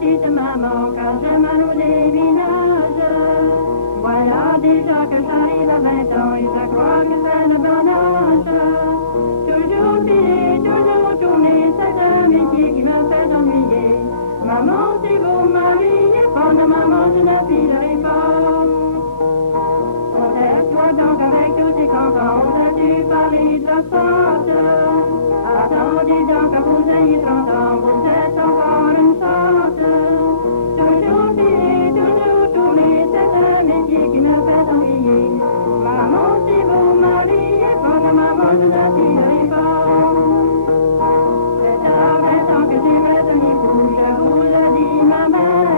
petite maman cache mal au déminage. Voilà déjà que j'arrive à 20 ans et je crois que c'est le bon âge. Toujours filer, toujours tourner, c'est un métier qui me fait ennuyer. Maman, si vous m'habillez pas, de maman, je ne filerai pas. Laisse-moi donc avec tous ces cancans, as-tu parlé de la sorte? Attendez donc à vous ayez 30 ans, vous êtes encore une sorte. Toujours filer, toujours tourner, c'est un métier qui me fait ennuyer. Maman, si vous m'habillez pas, de maman, je ne filerai pas. C'est à 20 ans que j'aimerais tenir fou, je vous le dis, ma mère.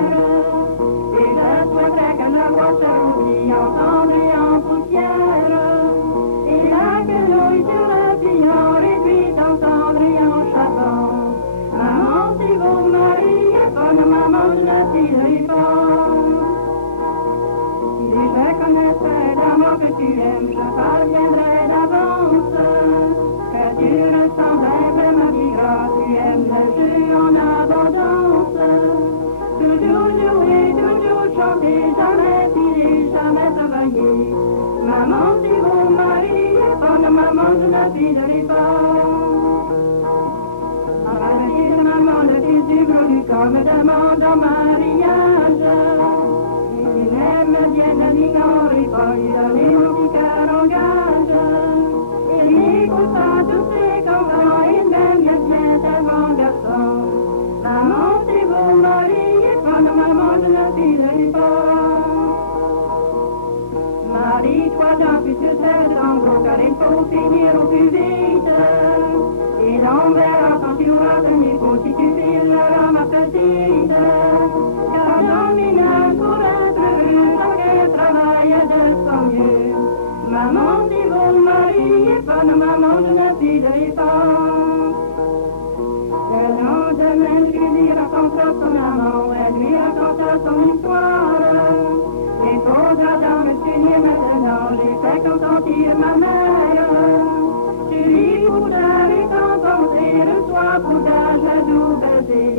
Et je souhaiterais que la voix se rouvrit en cendre et en poussière. Et là que l'œil sur le pillon réduit en cendre et en charbon. Maman, si vous m'habillez pas, de maman, je ne filerai pas. Si je connaissais l'amour que tu aimes, je parviendrais d'avance. Que tu ressembles vraiment gras, tu aimes le jeu en abondance. Toujours jouer, toujours chanter, jamais filer, jamais travailler. Maman, si vous m'habillez pas, de maman, je ne filerai pas. À la petite maman, le fils du gros du corps me demande en mariage. Il aime bien la vie n'aurait pas eu donner mon petit cœur en gage. Il n'écoute pas tous ses cancans, il m'aime bien tellement garçon. Maman, si vous m'habillez pas, de maman, je ne filerai pas. Marie-toi donc, puisque c'est en gros, car il faut finir au plus vite. Et l'on verra quand tu auras tenu compte si tu fileras ma petite. Car l'homme ménage pour être heureux, chaque travail est de son mieux. Maman, si vous m'habillez pas, de maman, je ne filerai pas. Le lendemain, je lui raconte son maman, elle lui raconte son histoire. Et faudra donc me souvenir maintenant, j'ai fait consentir ma mère. Tu lui voudras récompenser le soir pour d'âge doux baiser.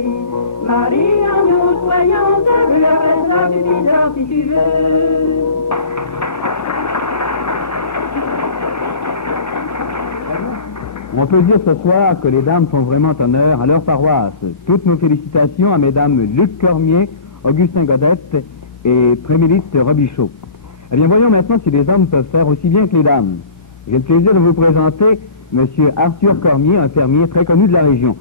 Marie, en nous soyons heureux, restera suffisant si tu veux. On peut dire ce soir que les dames font vraiment honneur à leur paroisse. Toutes nos félicitations à mesdames Luc Cormier, Augustin Godette et Prémélite Robichaud. Eh bien, voyons maintenant si les hommes peuvent faire aussi bien que les dames. J'ai le plaisir de vous présenter M. Arthur Cormier, un fermier très connu de la région.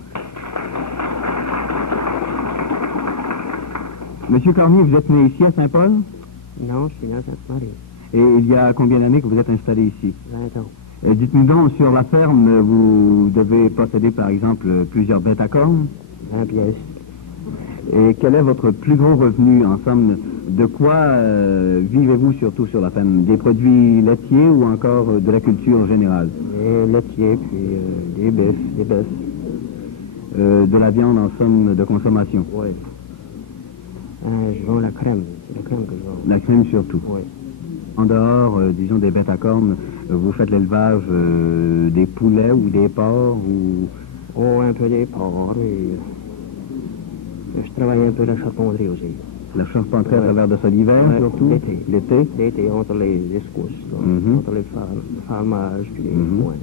Monsieur Cormier, vous êtes né ici à Saint-Paul? Non, je suis né à Sainte-Marie. Et il y a combien d'années que vous êtes installé ici? 20 ans. Et dites-nous donc, sur la ferme, vous devez posséder par exemple plusieurs bêtes à cornes? 20 pièces. Et quel est votre plus gros revenu? En somme, de quoi vivez-vous surtout sur la ferme? Des produits laitiers ou encore de la culture en général? Des laitiers, puis des bœufs, de la viande en somme de consommation? Oui. Je vends la crème, c'est la crème que je vends. La crème surtout? Oui. En dehors, disons, des bêtes à cornes, vous faites l'élevage des poulets ou des porcs ou... Oh, un peu des porcs et... Je travaille un peu la charpenterie aussi. La charpenterie à travers de ça l'hiver, surtout? L'été. L'été, entre les escousses, entre les farmages, puis les foins.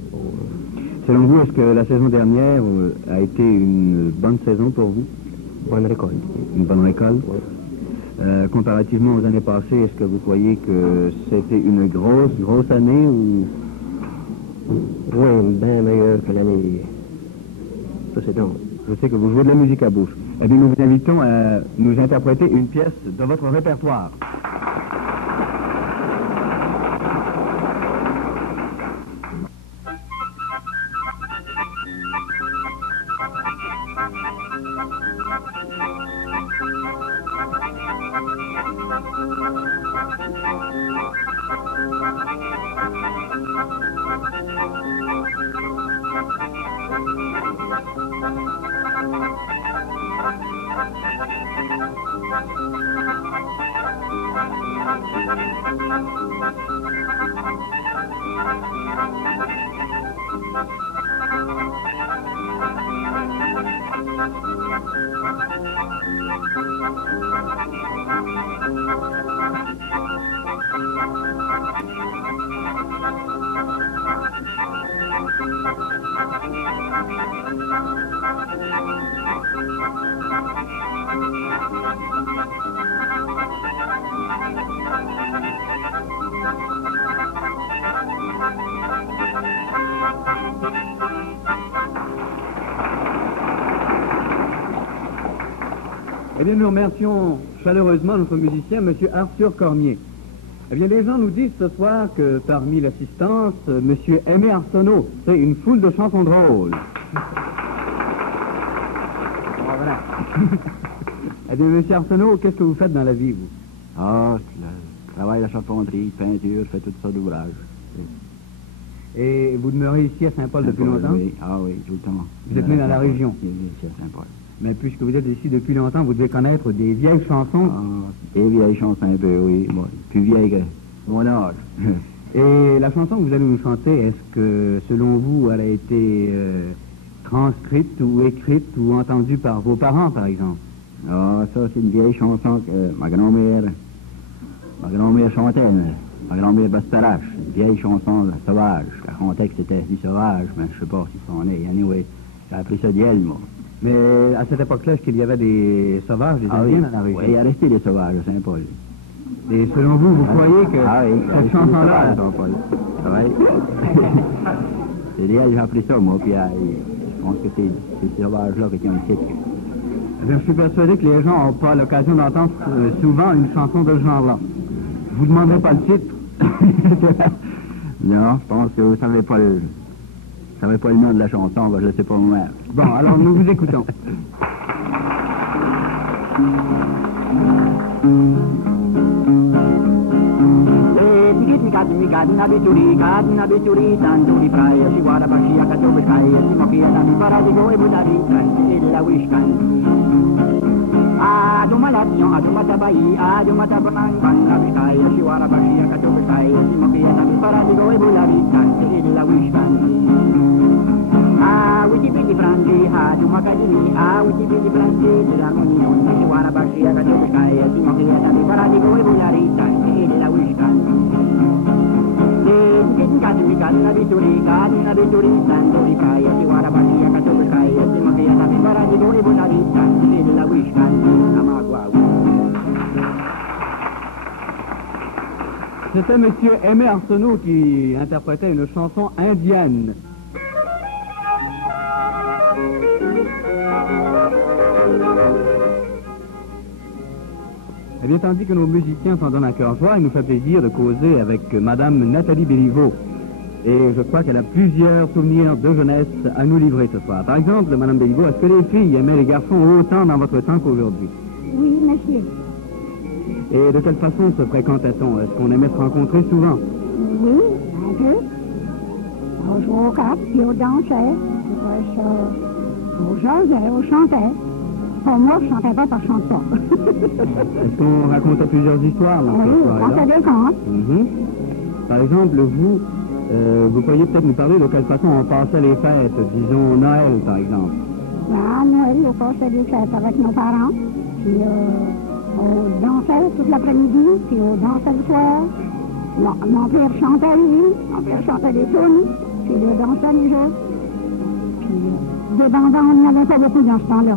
Selon vous, est-ce que la saison dernière a été une bonne saison pour vous? Bonne récolte. Une bonne récolte? Oui. Comparativement aux années passées, est-ce que vous croyez que c'était une grosse année ou... Oui, bien meilleure que l'année précédente. Je sais que vous jouez de la musique à bouche. Eh bien, nous vous invitons à nous interpréter une pièce de votre répertoire. Eh bien, nous remercions chaleureusement notre musicien, M. Arthur Cormier. Eh bien, les gens nous disent ce soir que parmi l'assistance, M. Aimé Arsenault, c'est une foule de chansons drôles. Voilà. Eh bien, M. Arsenault, qu'est-ce que vous faites dans la vie, vous? Ah, je travaille à la charpenterie, peinture, je fais toutes sortes d'ouvrages. Et vous demeurez ici à Saint-Paul depuis longtemps? Oui, ah oui, tout le temps. Vous êtes né dans la région? Oui, ici à Saint-Paul. Mais puisque vous êtes ici depuis longtemps, vous devez connaître des vieilles chansons. Ah, des vieilles chansons un peu, oui. Bon, plus vieilles que mon âge. Et la chanson que vous allez nous chanter, est-ce que, selon vous, elle a été transcrite ou écrite ou entendue par vos parents, par exemple? Ah, ça, c'est une vieille chanson que ma grand-mère chantait. Ma grand-mère Bastarache, une vieille chanson sauvage. Elle racontait que c'était du sauvage, mais je sais pas si c'en est. Anyway, j'ai appris ça d'elle, moi. Mais à cette époque-là, est-ce qu'il y avait des sauvages, des Indiens dans la région? Oui, il y a resté des sauvages à Saint-Paul. Et selon vous, vous croyez que oui, cette chanson-là... Saint-Paul. Oui. C'est d'elle que j'ai appris ça, moi, puis je pense que c'est ces sauvages-là qui ont le titre. Je suis persuadé que les gens n'ont pas l'occasion d'entendre souvent une chanson de ce genre-là. Je vous demanderai pas le titre. Non, je pense que vous ne savez pas le nom de la chanson, ben, je ne sais pas moi. Bon, alors nous vous écoutons. Wiki Brandi, Hajuma Kadini, Wiki Brandi, Harmony, Nisiwana Bashia, Katokai, Timokia, Paradigo, Ebularita, La Wishan. Didn't got me got Nabituri, Nabituri, Sandorika, Siwana Bashia, Katokai, Timokia, Paradigo, Ebularita, La Wishan, Amagua. C'était M. Aimé Arsenault qui interprétait une chanson indienne. Eh bien, tandis que nos musiciens s'en donnent à cœur joie, il nous fait plaisir de causer avec Madame Nathalie Béliveau. Et je crois qu'elle a plusieurs souvenirs de jeunesse à nous livrer ce soir. Par exemple, Madame Béliveau, est-ce que les filles aimaient les garçons autant dans votre temps qu'aujourd'hui? Oui, monsieur. Et de quelle façon se fréquentait-on? Est-ce qu'on aimait se rencontrer souvent? Oui, un peu. On jouait aux cartes, puis on dansait. On jasait, on chantait. Pour moi, je ne chantais pas, parce que je ne chante pas. Est-ce qu'on racontait plusieurs histoires dans Oui, cette on soirée-là? faisait des contes. Par exemple, vous pourriez peut-être nous parler de quelle façon on passait les fêtes, disons Noël, par exemple. À Noël, on passait des fêtes avec nos parents. Puis on dansait toute l'après-midi, puis on dansait le soir. Mon père chantait, lui. Mon père chantait des tunes, puis on dansait les jeux. Puis des bonbons, il n'y en avait pas beaucoup dans ce temps-là.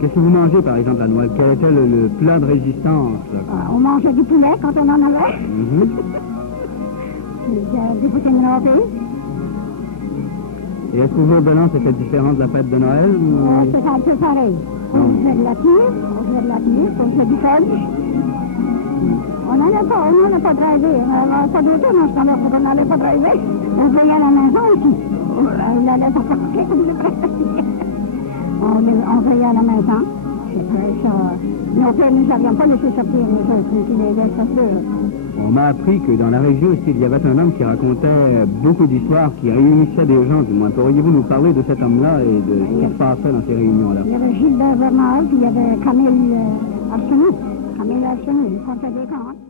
Qu'est-ce que vous mangez, par exemple, à Noël? Quel était le plat de résistance? On mangeait du poulet quand on en avait. Des poutines râpées. Et est-ce qu'au jour de l'an, c'était différent de la fête de Noël? C'était un peu pareil. On faisait de la tire, on faisait du fudge. On n'allait pas driver. On n'avait pas d'auto dans ce temps-là, on n'allait pas driver. On veillait à la maison aussi. On allait s'apporter comme le prêt. On veillait à la maison. Nos pères ne nous avions pas laissé sortir les autres, qui les laissaient sortir. On m'a appris que dans la région ici, il y avait un homme qui racontait beaucoup d'histoires, qui réunissait des gens, du moins. Pourriez-vous nous parler de cet homme-là et de ce qui se passait dans ces réunions-là? Il y avait Gilbert Bernard, puis il y avait Camille Arsenault. Camille Arsenault, il comptait des contes.